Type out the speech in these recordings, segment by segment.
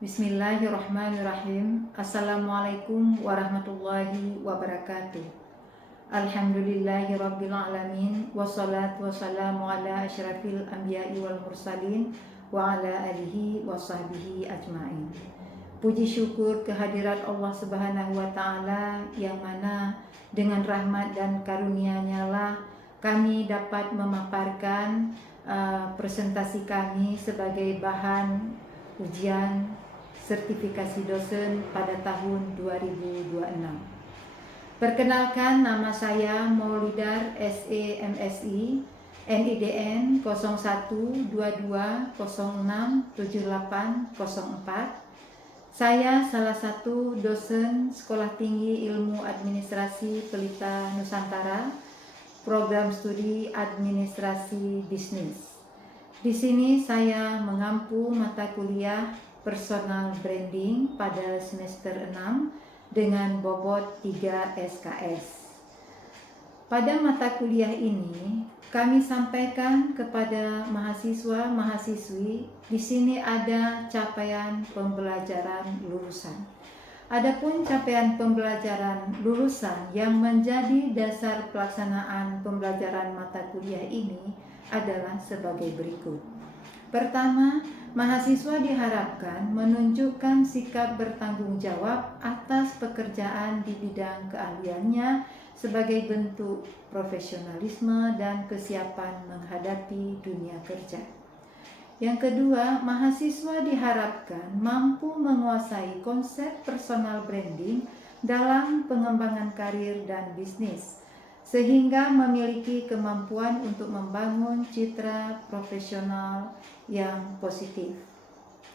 Bismillahirrahmanirrahim. Assalamualaikum warahmatullahi wabarakatuh. Alhamdulillahirabbil alamin wassalatu wassalamu ala asyrafil anbiya'i wal mursalin wa ala alihi wa sahbihi ajmain. Puji syukur kehadirat Allah Subhanahu wa taala yang mana dengan rahmat dan karunia-Nya lah kami dapat memaparkan presentasi kami sebagai bahan ujian sertifikasi dosen pada tahun 2026. Perkenalkan, nama saya Maulidar SE MSI, NIDN 0122067804. Saya salah satu dosen Sekolah Tinggi Ilmu Administrasi Pelita Nusantara, program studi Administrasi Bisnis. Di sini saya mengampu mata kuliah Personal Branding pada semester 6 dengan bobot 3 SKS. Pada mata kuliah ini, kami sampaikan kepada mahasiswa-mahasiswi, di sini ada capaian pembelajaran lulusan. Adapun capaian pembelajaran lulusan yang menjadi dasar pelaksanaan pembelajaran mata kuliah ini adalah sebagai berikut. Pertama, mahasiswa diharapkan menunjukkan sikap bertanggung jawab atas pekerjaan di bidang keahliannya sebagai bentuk profesionalisme dan kesiapan menghadapi dunia kerja. Yang kedua, mahasiswa diharapkan mampu menguasai konsep personal branding dalam pengembangan karir dan bisnis, sehingga memiliki kemampuan untuk membangun citra profesional yang positif.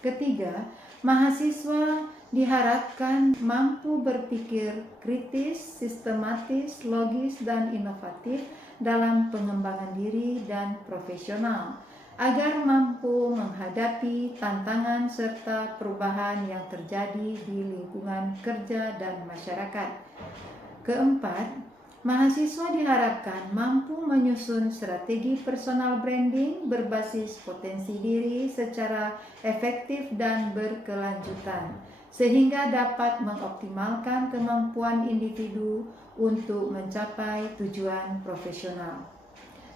Ketiga, mahasiswa diharapkan mampu berpikir kritis, sistematis, logis, dan inovatif dalam pengembangan diri dan profesional, agar mampu menghadapi tantangan serta perubahan yang terjadi di lingkungan kerja dan masyarakat. Keempat, mahasiswa diharapkan mampu menyusun strategi personal branding berbasis potensi diri secara efektif dan berkelanjutan, sehingga dapat mengoptimalkan kemampuan individu untuk mencapai tujuan profesional.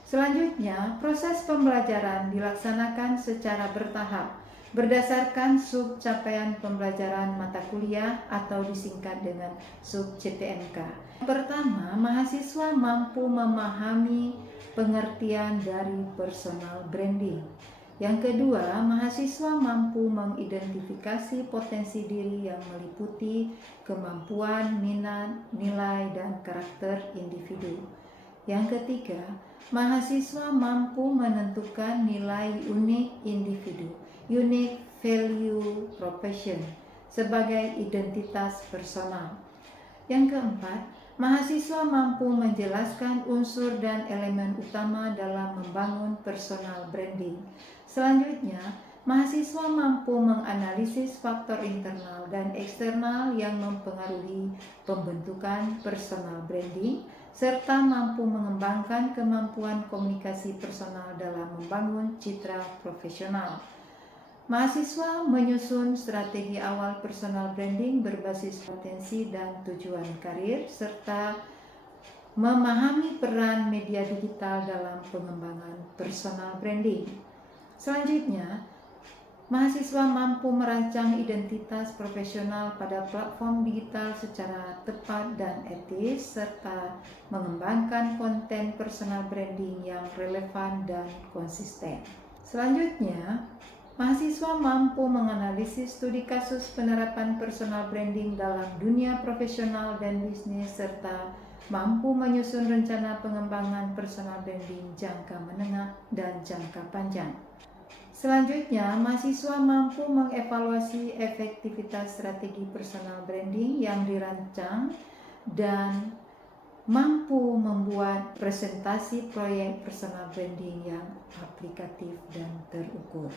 Selanjutnya, proses pembelajaran dilaksanakan secara bertahap berdasarkan sub capaian pembelajaran mata kuliah atau disingkat dengan sub CPMK. Pertama, mahasiswa mampu memahami pengertian dari personal branding. Yang kedua, mahasiswa mampu mengidentifikasi potensi diri yang meliputi kemampuan, minat, nilai, dan karakter individu. Yang ketiga, mahasiswa mampu menentukan nilai unik individu, unique value profession, sebagai identitas personal. Yang keempat, mahasiswa mampu menjelaskan unsur dan elemen utama dalam membangun personal branding. Selanjutnya, mahasiswa mampu menganalisis faktor internal dan eksternal yang mempengaruhi pembentukan personal branding, serta mampu mengembangkan kemampuan komunikasi personal dalam membangun citra profesional. Mahasiswa menyusun strategi awal personal branding berbasis potensi dan tujuan karir, serta memahami peran media digital dalam pengembangan personal branding. Selanjutnya, mahasiswa mampu merancang identitas profesional pada platform digital secara tepat dan etis, serta mengembangkan konten personal branding yang relevan dan konsisten. Selanjutnya, mahasiswa mampu menganalisis studi kasus penerapan personal branding dalam dunia profesional dan bisnis, serta mampu menyusun rencana pengembangan personal branding jangka menengah dan jangka panjang. Selanjutnya, mahasiswa mampu mengevaluasi efektivitas strategi personal branding yang dirancang dan mampu membuat presentasi proyek personal branding yang aplikatif dan terukur.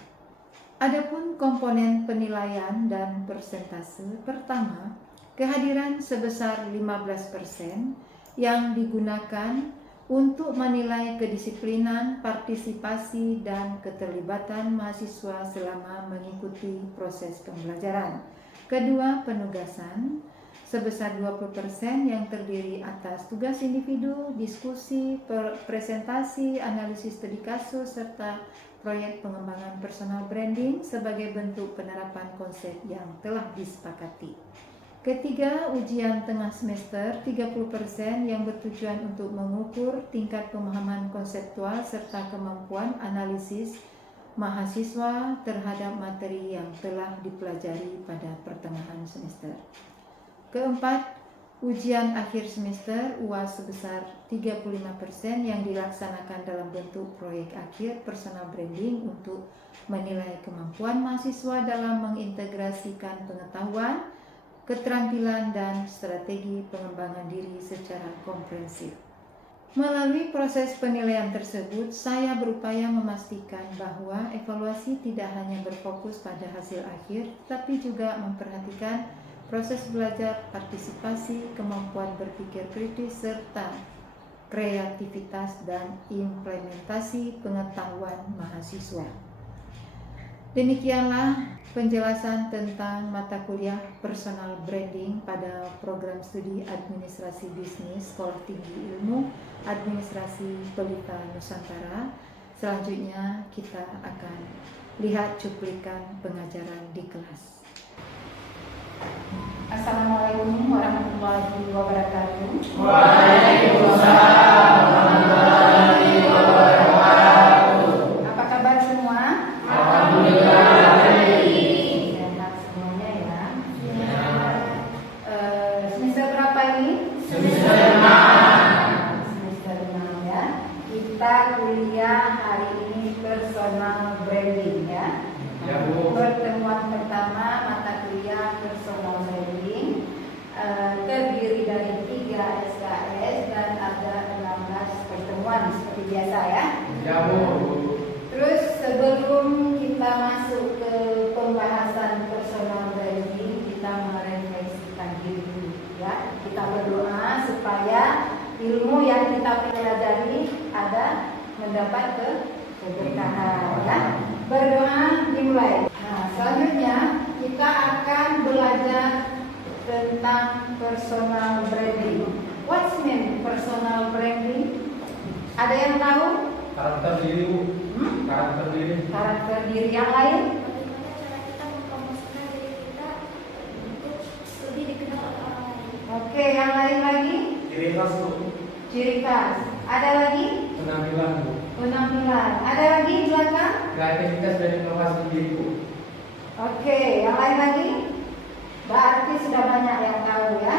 Adapun komponen penilaian dan persentase, pertama, kehadiran sebesar 15% yang digunakan untuk menilai kedisiplinan, partisipasi, dan keterlibatan mahasiswa selama mengikuti proses pembelajaran. Kedua, penugasan sebesar 20% yang terdiri atas tugas individu, diskusi, presentasi, analisis studi kasus, serta proyek pengembangan personal branding sebagai bentuk penerapan konsep yang telah disepakati. Ketiga, ujian tengah semester 30% yang bertujuan untuk mengukur tingkat pemahaman konseptual serta kemampuan analisis mahasiswa terhadap materi yang telah dipelajari pada pertengahan semester. Keempat, ujian akhir semester UAS sebesar 35% yang dilaksanakan dalam bentuk proyek akhir personal branding untuk menilai kemampuan mahasiswa dalam mengintegrasikan pengetahuan, keterampilan, dan strategi pengembangan diri secara komprehensif. Melalui proses penilaian tersebut, saya berupaya memastikan bahwa evaluasi tidak hanya berfokus pada hasil akhir, tapi juga memperhatikan proses belajar, partisipasi, kemampuan berpikir kritis, serta kreativitas dan implementasi pengetahuan mahasiswa. Demikianlah penjelasan tentang mata kuliah personal branding pada program studi administrasi bisnis Sekolah Tinggi Ilmu Administrasi Pelita Nusantara. Selanjutnya kita akan lihat cuplikan pengajaran di kelas. Assalamualaikum warahmatullahi wabarakatuh. Waalaikumsalam warahmatullahi wabarakatuh. Apa kabar semua? Alhamdulillah. Sehat semuanya ya. Semester berapa ini? Semester 6. Semester 6 ya. Kita kuliah hari ini personal branding ya. Ya, Bu. Pertemuan pertama mata kuliah personal branding terdiri dari 3 SKS dan ada 16 pertemuan seperti biasa ya. Ya, Bu. Terus sebelum kita masuk ke pembahasan personal branding, kita merefleksikan diri dulu ya. Kita berdoa supaya ilmu yang kita pelajari ada mendapat keberkahan ya. Berdoa dimulai. Nah, selanjutnya kita akan belajar tentang personal branding. What's mean personal branding? Ada yang tahu? Karakter diri, Bu. Karakter diri. Karakter diri yang lain? Bagaimana cara kita mempromosikan diri kita untuk lebih dikenal oleh orang lain? Oke, yang lain lagi? Ciri khas, Bu. Ciri khas. Ada lagi? Penampilan, Bu. Penampilan. Ada lagi di belakang? Kreativitas dan inovasi diri, Bu. Oke, yang lain lagi? Berarti sudah banyak yang tahu ya.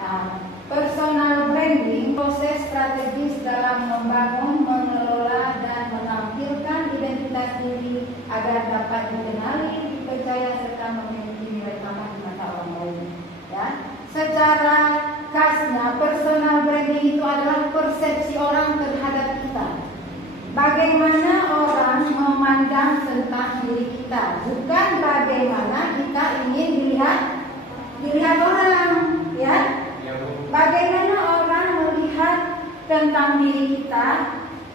Nah, personal branding proses strategis dalam membangun, mengelola, dan menampilkan identitas diri agar dapat dikenali, dipercaya, serta memiliki nilai tambah di mata orang lain. Ya, secara khasnya personal branding itu adalah persepsi orang terhadap kita. Bagaimana orang memandang tentang diri kita, bukan bagaimana kita ingin dilihat orang, ya. Ya, Bu. Bagaimana orang melihat tentang diri kita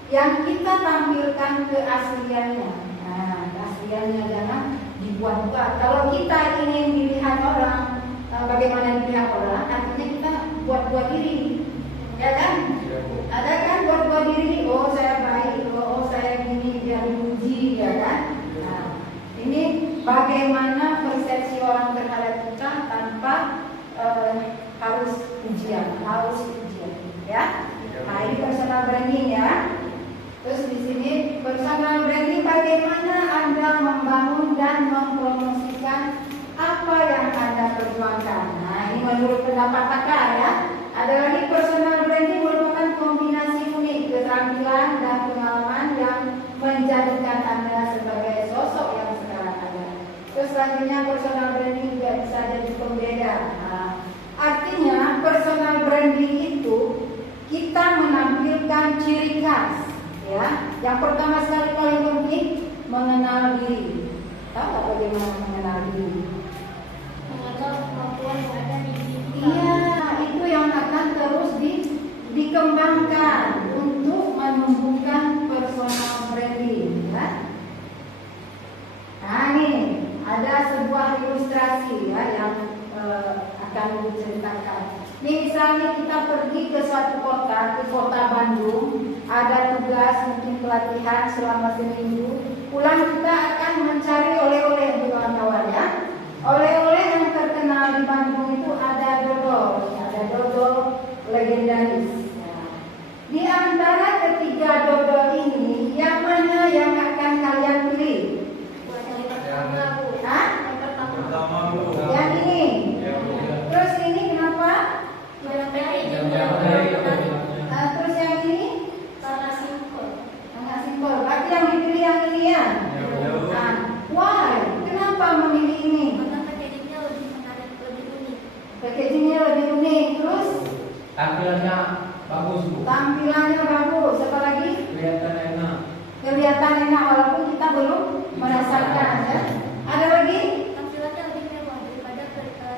yang kita tampilkan keasliannya. Nah, keasliannya jangan dibuat-buat. Kalau kita ingin dilihat orang, bagaimana dilihat orang, artinya kita buat-buat diri, ya kan? Ya, Bu. Ada kan buat-buat diri, oh saya baik, oh saya gini biar dipuji, ya kan? Nah, ini bagaimana persepsi orang terhadap kita tanpa harus ujian, ya. Nah, ini personal branding ya. Terus di sini personal branding bagaimana Anda membangun dan mempromosikan apa yang Anda perjuangkan. Nah, ini menurut pendapat pakar ya. Ada lagi personal branding merupakan kombinasi unik keterampilan dan pengalaman yang menjadikan Anda sebagai sosok yang sekarang ada. Terus selanjutnya personal branding juga bisa jadi pembeda. Nah, artinya personal branding itu kita menampilkan ciri khas, ya. Yang pertama sekali paling penting mengenal diri. Tahu nggak bagaimana mengenal diri? Mengenal kemampuan yang ada di diri kita. Iya, itu yang akan terus dikembangkan untuk ada sebuah ilustrasi ya yang akan diceritakan. Ini misalnya kita pergi ke suatu kota, ke kota Bandung, ada tugas mungkin pelatihan selama seminggu. Pulang kita akan mencari oleh-oleh untuk kawan-kawan ya. Oleh-oleh yang terkenal di Bandung itu ada dodol legendaris. Ya. Di antara ketiga dodol ini, yang mana yang akan kalian pilih? Hah? Pertama Bu. Yang ini. Ya Bu. Terus ini kenapa? Terus yang ini? Karena simpel. Sangat simpel. Berarti yang dipilih yang ini ya? Ya Bu. Nah, why? Kenapa memilih ini? Karena packagingnya lebih menarik, lebih unik. Packagingnya lebih unik. Terus Tampilannya bagus Bu. tampilannya bagus. Apa lagi? Kelihatan enak. Kelihatan enak walaupun kita belum merasakan ya. Ada lagi? Tampilannya lebih mewah daripada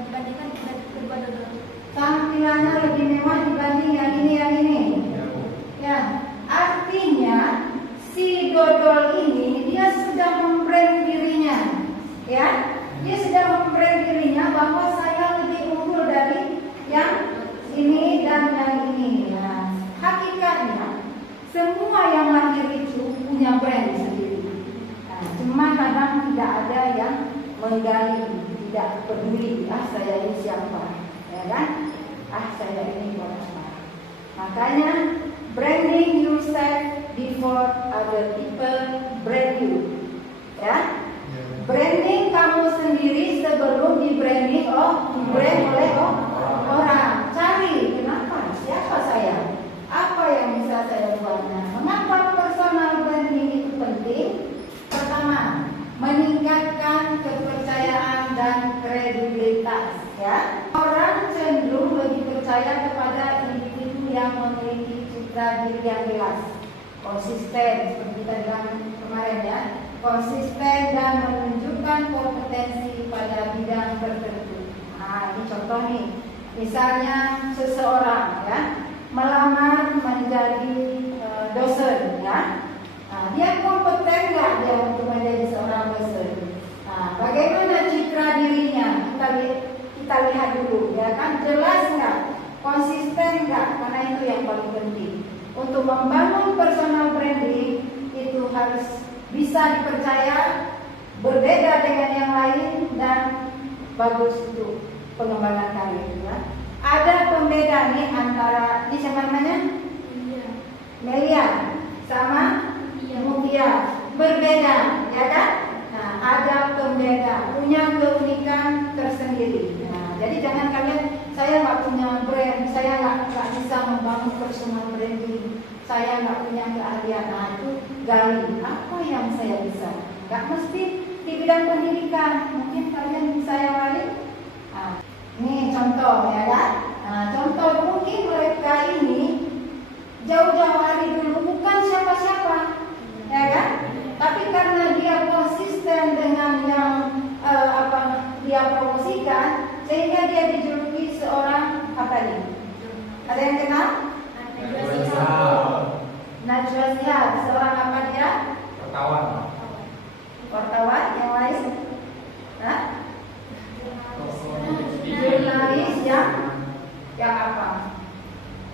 dibandingkan dengan kedua dodol. Tampilannya lebih mewah dibanding yang ini. Ya Bu. Ya, artinya si dodol ini dia sudah membrand dirinya, ya. Dia sudah membrand dirinya bahwa saya lebih unggul dari yang ini dan yang ini. Ya. Hakikatnya semua yang lahir itu punya brand sendiri. Nah, cuma kadang tidak ada yang menggali, tidak peduli. Saya ini siapa, ya kan? Saya ini apa? Makanya branding yourself before other people brand you. Ya. Branding kamu sendiri sebelum di-branding oleh orang. Cari kenapa? Siapa saya? Apa yang bisa saya buatnya? Mengapa personal branding itu penting? Pertama, meningkatkan kepercayaan dan kredibilitas. Ya. Orang cenderung lebih percaya kepada individu yang memiliki citra diri yang jelas, konsisten seperti kita bilang kemarin ya, konsisten dan menunjukkan kompetensi pada bidang tertentu. Nah, ini contoh nih, misalnya seseorang ya melamar menjadi dosen ya, nah, dia kompeten nggak dia untuk menjadi seorang dosen? Nah, bagaimana citra dirinya? Kita lihat dulu ya kan, jelas nggak? Konsisten nggak? Karena itu yang paling penting. Untuk membangun personal branding itu harus bisa dipercaya, berbeda dengan yang lain, dan bagus untuk pengembangan karir. Ya. Ada pembeda nih antara, ini siapa namanya? Iya. Melia sama Mutia, berbeda, ya kan? Nah, ada pembeda, punya keunikan tersendiri. Nah, jadi jangan kalian, saya nggak punya brand, saya nggak bisa membangun personal branding, saya nggak punya keahlian. Nah, itu gali apa yang saya bisa. Nggak mesti di bidang pendidikan, mungkin kalian bisa yang lain. Nah, ini contoh ya kan? Nah, contoh mungkin mereka ini jauh-jauh hari dulu bukan siapa-siapa, ya kan? Tapi karena dia konsisten dengan yang dia promosikan, sehingga dia dijuluki seorang apa nih? Ada yang kenal? Najwa Shihab. Seorang apa dia? Wartawan. Yang lain? Hah? Jurnalis yang apa?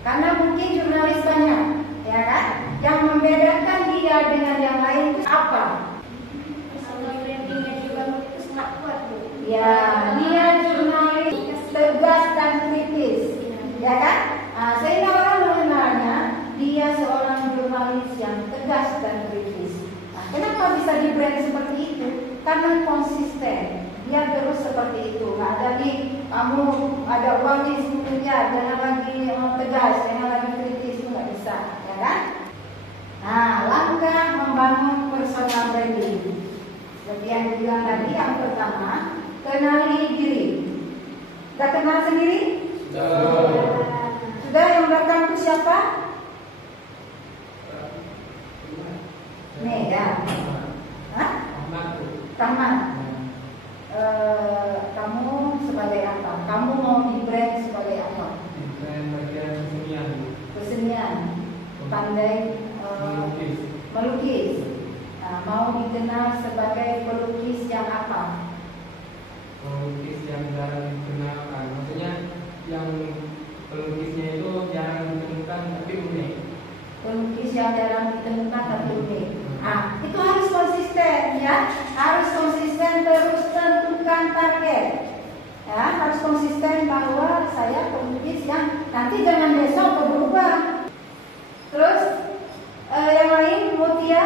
Karena mungkin jurnalis banyak, ya kan? Yang membedakan dia dengan yang lain itu apa? Personal brandingnya juga itu sangat kuat Bu. Ya, dia jurnalis tegas dan kritis, ya kan? Nah, sehingga orang mengenalnya dia seorang jurnalis yang tegas dan kritis. Nah, kenapa bisa di brand seperti itu? Karena konsisten. Dia terus seperti itu. Nggak ada nih, kamu ada uang di 10 miliar, jangan lagi tegas, jangan lagi kritis, itu nggak bisa, ya kan? Nah, langkah membangun personal branding. Seperti yang dibilang tadi, yang pertama, kenali diri. Sudah kenal sendiri? Sudah. Yang belakang itu siapa? Nih ya. Hah? Rahman. Kamu sebagai apa? Kamu mau di brand sebagai apa? Bagian Kesenian, pandai melukis. Nah, mau dikenal sebagai pelukis yang apa? yang jarang ditemukan tapi unik. Nah, itu harus konsisten ya, harus konsisten, terus tentukan target. Ya, harus konsisten bahwa saya pelukis yang nanti jangan besok berubah. Terus yang lain, Mutia,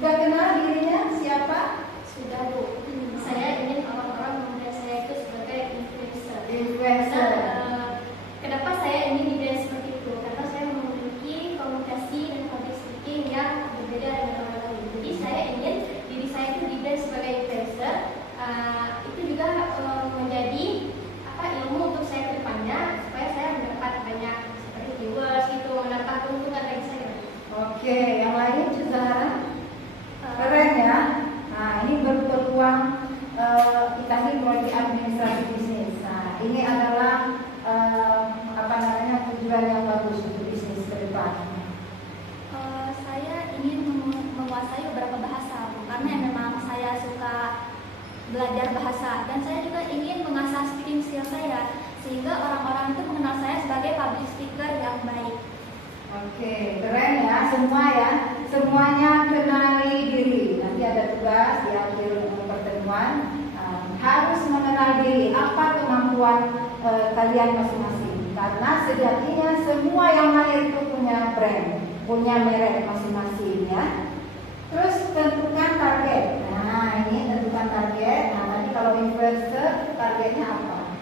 udah kenal dirinya siapa? Sudah Bu. Saya ingin orang-orang mengenai saya itu sebagai influencer. Influencer. Kenapa saya ingin dibilang seperti itu? Karena saya memiliki komunikasi dan public speaking yang berbeda dengan orang lain. Jadi saya ingin diri saya itu dibilang sebagai influencer. Itu juga menjadi ilmu untuk saya ke depannya supaya saya mendapat banyak seperti viewers gitu, mendapat keuntungan bagi saya. Oke, yang lain juga keren ya. Nah, ini berpeluang kita ini prodi administrasi bisnis. Nah, ini adalah tujuan yang bagus untuk bisnis ke depan. Saya ingin menguasai beberapa bahasa, karena memang saya suka belajar bahasa dan saya juga ingin mengasah speaking skill saya sehingga orang-orang itu mengenal saya sebagai public speaker yang baik. Oke, keren ya, semua ya, semuanya kenali diri. Nanti ada tugas di akhir pertemuan, harus mengenal diri, apa kemampuan kalian masing-masing. Karena sejatinya semua yang lahir itu punya brand, punya merek masing-masing ya. Terus tentukan target. Nah, ini tentukan target. Nah, nanti kalau influencer targetnya apa?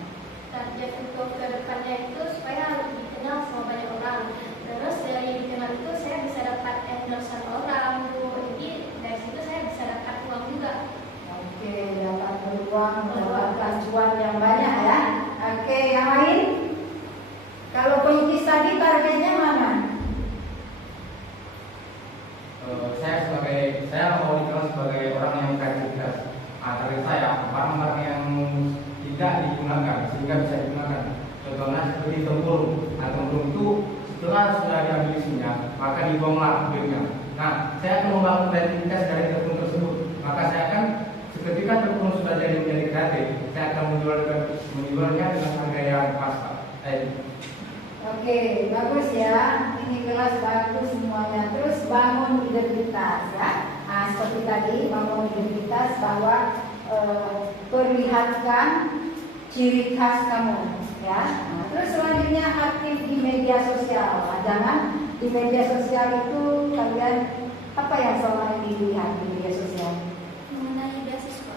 Target untuk kedepannya itu supaya lebih dikenal sama banyak orang. Terus dari dikenal itu saya bisa dapat endorsean orang. Jadi dari situ saya bisa dapat uang juga. Oke, dapat peluang, mendapatkan cuan yang banyak ya. Oke, yang lain? Kalau pelukis tadi targetnya mana? Saya mau dikenal sebagai orang yang kreativitas. Target saya barang-barang yang tidak digunakan sehingga bisa digunakan. Contohnya seperti tempurung. Nah, tempurung itu setelah sudah diambil isinya, maka dibuanglah akhirnya. Nah, saya akan membangun kreativitas dari tepung tersebut. Maka saya akan seketika tepung sudah menjadi kreatif, saya akan menjualnya dengan harga yang pas. Oke, bagus ya. Ini kelas bagus semuanya. Terus bangun identitas ya. Nah, seperti tadi bangun identitas bahwa perlihatkan ciri khas kamu ya. Nah, terus selanjutnya aktif di media sosial. Nah, jangan di media sosial itu kalian apa yang selama ini dilihat di media sosial? Mengenai beasiswa.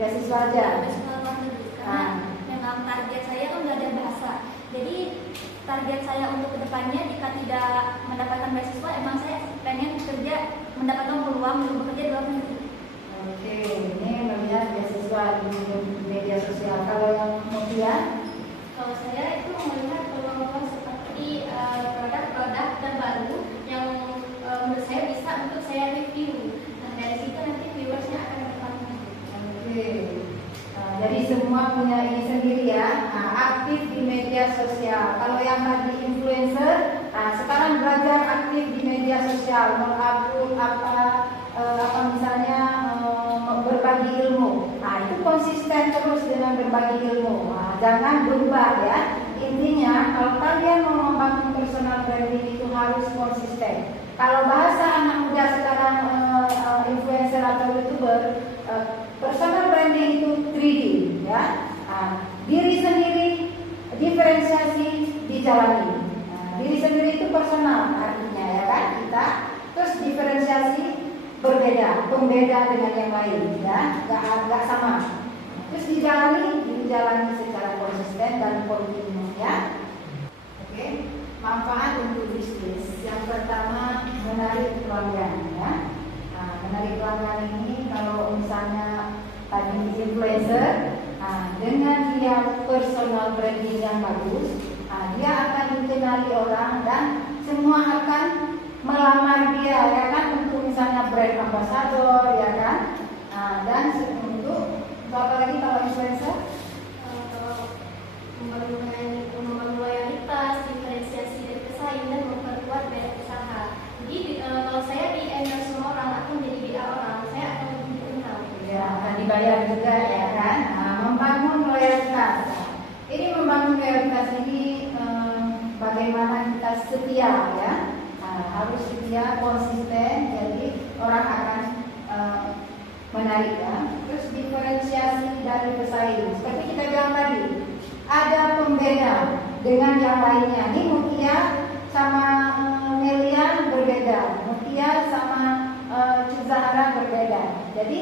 Beasiswa aja. Beasiswa luar negeri. Karena memang target saya kan belajar bahasa. Jadi target saya untuk kedepannya jika tidak mendapatkan beasiswa, emang saya pengen bekerja, mendapatkan peluang untuk bekerja di luar negeri. Oke, ini melihat beasiswa di media sosial. Kalau yang kemudian, Kalau saya itu melihat peluang-peluang seperti produk-produk terbaru yang menurut saya bisa untuk saya review. Nah, dari situ nanti viewersnya akan bertambah. oke. Nah, jadi semua punya ini sendiri ya. Nah, aktif di media sosial. Kalau yang tadi influencer, nah sekarang belajar aktif di media sosial, mengupload apa misalnya berbagi ilmu. Nah, itu konsisten terus dengan berbagi ilmu. Nah, jangan berubah ya. Intinya kalau kalian mau membangun personal branding itu harus konsisten. Kalau bahasa anak muda sekarang influencer atau youtuber, personal branding itu 3D ya. Nah, diri sendiri, diferensiasi, dijalani. Nah, diri sendiri itu personal artinya ya kan, kita. Terus diferensiasi berbeda, pembeda dengan yang lain ya, nggak sama. Terus dijalani secara konsisten dan kontinu ya. Oke, manfaat untuk bisnis. Yang pertama menarik pelanggan ya. Nah, menarik pelanggan ini kalau misalnya tadi influencer, nah, dengan dia personal branding yang bagus, nah, dia akan dikenali orang dan semua akan melamar dia ya kan, untuk misalnya brand ambassador ya kan. Nah, dan untuk apa lagi kalau influencer? Membangun loyalitas, diferensiasi dari pesaing dan memperkuat brand usaha. Jadi kalau saya di endorse sama orang atau menjadi BA orang, saya akan lebih dikenal. Ya, akan dibayar juga ya kan. Nah, membangun loyalitas. Ini membangun loyalitas ini bagaimana kita setia ya. Nah, harus dia konsisten, jadi orang akan menariknya. Terus diferensiasi dari pesaing, seperti kita bilang tadi, ada pembeda dengan yang lainnya. Ini Mutia sama Melia berbeda, Mutia sama Zahra berbeda. Jadi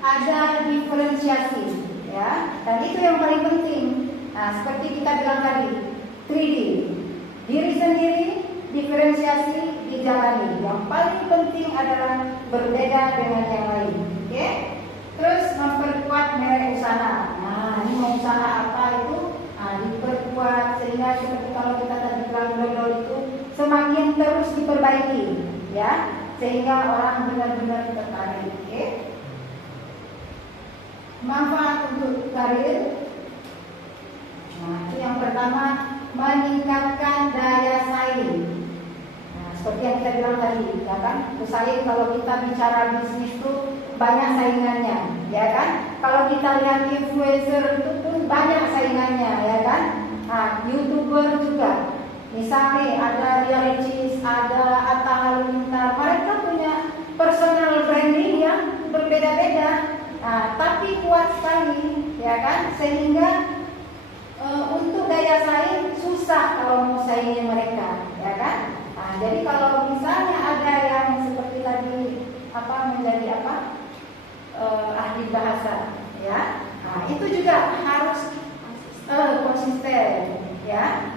ada diferensiasi, ya. Dan itu yang paling penting. Nah, seperti kita bilang tadi, 3D, diri sendiri, diferensiasi dijalani. Yang paling penting adalah berbeda dengan yang lain. Oke? Terus memperkuat merek usaha. Nah, ini mau usaha apa itu? Nah, diperkuat sehingga seperti kalau kita tadi bilang dodol itu semakin terus diperbaiki, ya, sehingga orang benar-benar tertarik. Oke? Manfaat untuk karir. Nah, itu yang pertama, meningkatkan daya saing. Nah, seperti yang kita bilang tadi, ya kan? Bersaing, kalau kita bicara bisnis itu banyak saingannya, ya kan? Kalau kita lihat influencer itu pun banyak saingannya, ya kan? Nah, YouTuber juga. Misalnya ada Ria Ricis, ada Atta Halilintar, mereka punya personal branding yang berbeda-beda. Nah, tapi kuat sekali, ya kan? Sehingga untuk daya saing susah kalau mau saingin mereka, ya kan? Nah, jadi kalau misalnya ada yang seperti tadi menjadi ahli bahasa, ya, nah, itu juga harus konsisten, ya,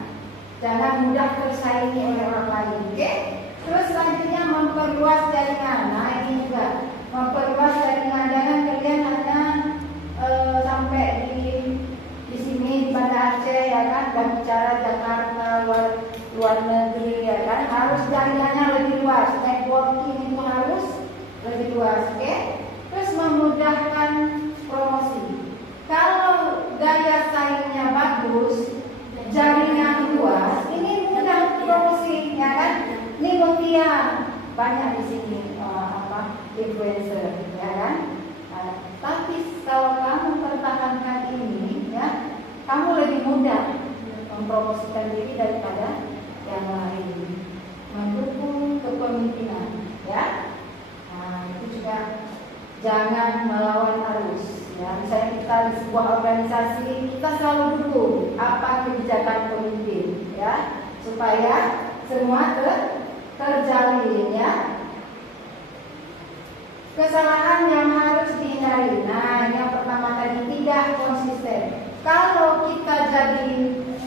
jangan mudah tersaingi oleh orang lain. Oke? Terus selanjutnya memperluas jaringan. Nah, ini juga memperluas jaringan. Jangan kalian hanya sampai di sini di Banda Aceh, ya kan, dan bicara Jakarta, luar negeri, ya kan, harus jaringannya lebih luas, networking itu harus lebih luas. Oke? Terus memudahkan promosi. Kalau daya saingnya bagus, jaringan luas, ini mudah promosi, ya kan? Ini Mutia banyak di sini influencer, ya kan? Nah, tapi kalau kamu pertahankan ini, ya, kamu lebih mudah mempromosikan diri daripada yang lain. Mendukung kepemimpinan, ya. Nah, itu juga jangan melawan arus. Ya, misalnya kita di sebuah organisasi, kita selalu dukung apa kebijakan pemimpin, ya, supaya semua terjalin, ya. Kesalahan yang harus dihindari. Nah, yang pertama tadi, tidak konsisten. Kalau kita jadi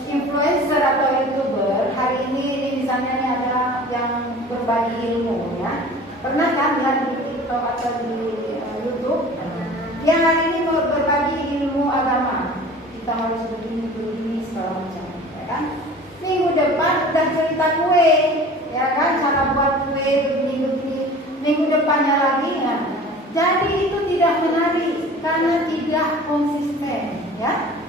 influencer atau YouTuber, hari ini misalnya ada yang berbagi ilmu, ya. Pernah kan lihat di TikTok atau di YouTube? Yang hari ini berbagi ilmu agama, kita harus begini segala macam, ya kan? Minggu depan udah cerita kue, ya kan, cara buat kue begini. Minggu depannya lagi, nah, jadi itu tidak menarik karena tidak konsisten, ya,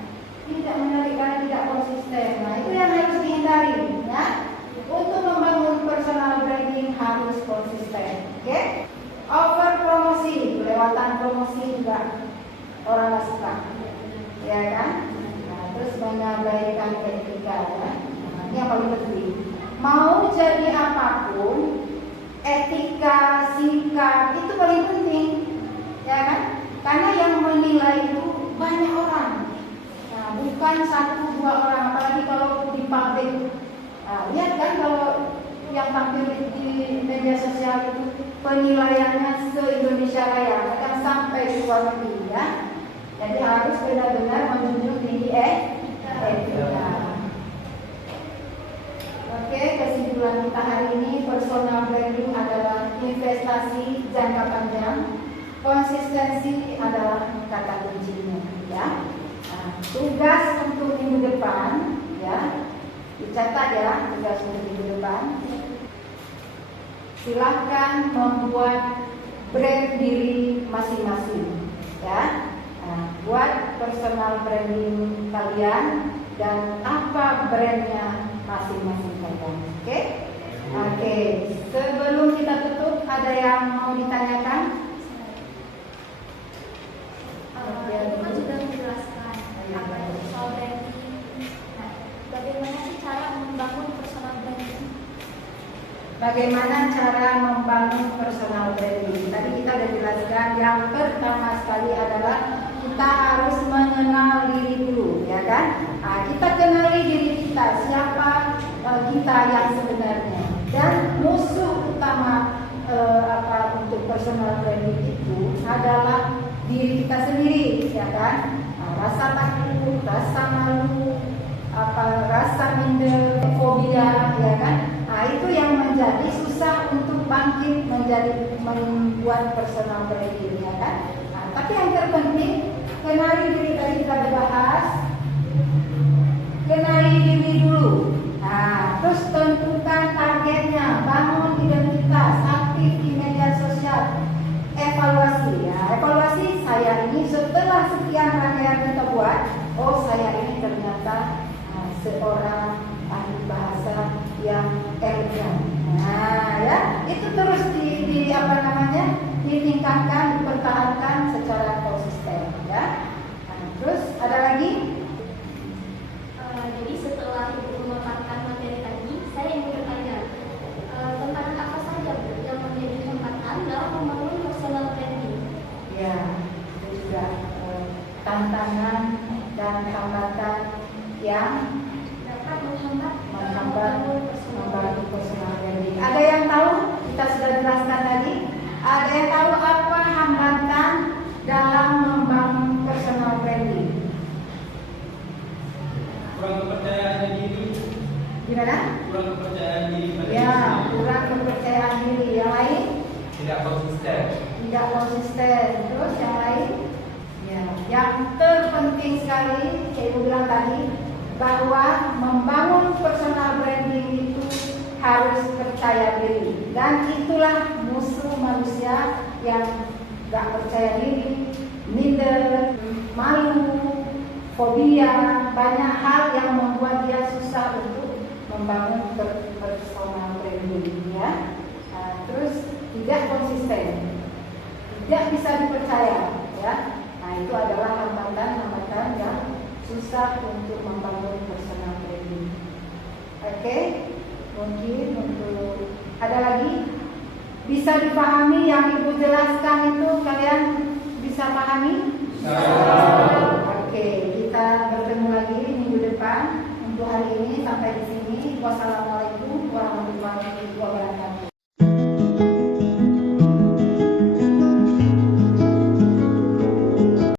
tidak menarik karena tidak konsisten. Nah, itu yang harus dihindari, ya. Untuk membangun personal branding harus konsisten, oke? Over promosi, kelewatan promosi juga orang nggak suka, ya kan? Nah, terus mengabaikan etika, ya. Nah, ini yang paling penting. Mau jadi apapun, etika, sikap itu paling penting, ya kan? Karena yang menilai itu banyak orang, nah, bukan 1-2 orang. Apalagi kalau di publik, nah, lihat kan kalau yang tampil di media sosial itu penilaiannya se-Indonesia Raya, akan sampai ke luar negeri, ya. Jadi harus benar-benar menjunjung tinggi etika. Oke, kesimpulan kita hari ini, personal branding adalah investasi jangka panjang. Konsistensi adalah kata kuncinya, ya. Nah, tugas untuk minggu depan, ya, dicatat ya, tugas untuk minggu depan. Silahkan membuat brand diri masing-masing, ya. Nah, buat personal branding kalian dan apa brandnya masing-masing kalian. Oke? Oke. Sebelum kita tutup, ada yang mau ditanyakan? Teman sudah menjelaskan apa itu personal branding. Nah, bagaimana sih cara membangun personal branding? bagaimana cara membangun personal branding. Tadi kita sudah jelaskan, yang pertama sekali adalah kita harus mengenal diri dulu, ya kan? Nah, kita kenali diri kita, siapa kita yang sebenarnya. Dan musuh utama untuk personal branding itu adalah diri kita sendiri, ya kan? Nah, rasa takut, rasa malu, rasa minder, fobia, ya kan? Nah, itu yang menjadi susah untuk bangkit membuat personal branding, ya kan? Nah, tapi yang terpenting, kenali diri tadi kita bahas, kenali diri dulu. Nah, terus tentukan targetnya, bangun identitas, aktif di media sosial, evaluasi. Ya, evaluasi saya ini setelah sekian rangkaian kita buat, oh saya ini ternyata seorang ahli bahasa yang elegan. Nah, ya, itu terus ditingkatkan, dipertahankan secara konsisten, ya. Nah, terus ada lagi? Jadi setelah Ibu memaparkan materi tadi, saya ingin bertanya tentang apa saja yang menjadi hambatan dalam membangun personal branding. Ya, itu juga tantangan dan hambatan yang Dapat menghambat membangun personal branding. Ada yang tahu? Kita sudah jelaskan tadi. Ada yang tahu apa hambatan dalam membangun personal branding? Kurang kepercayaan diri. Gimana? Kurang kepercayaan diri pada Ya, diri. kurang kepercayaan diri. Yang lain? Tidak konsisten. Tidak konsisten. Terus yang lain? Ya, yang terpenting sekali, saya bilang tadi, bahwa membangun personal branding itu harus percaya diri, dan itulah musuh manusia yang gak percaya diri, minder, malu, fobia, banyak hal yang membuat dia susah untuk membangun personal branding, ya. Nah, terus tidak konsisten, tidak bisa dipercaya, ya. Nah, itu adalah hambatan-hambatan yang susah untuk membangun personal branding. Oke, mungkin untuk ada lagi bisa dipahami yang Ibu jelaskan itu, kalian bisa pahami? Oke, kita bertemu lagi minggu depan. Untuk hari ini sampai di sini. Wassalamualaikum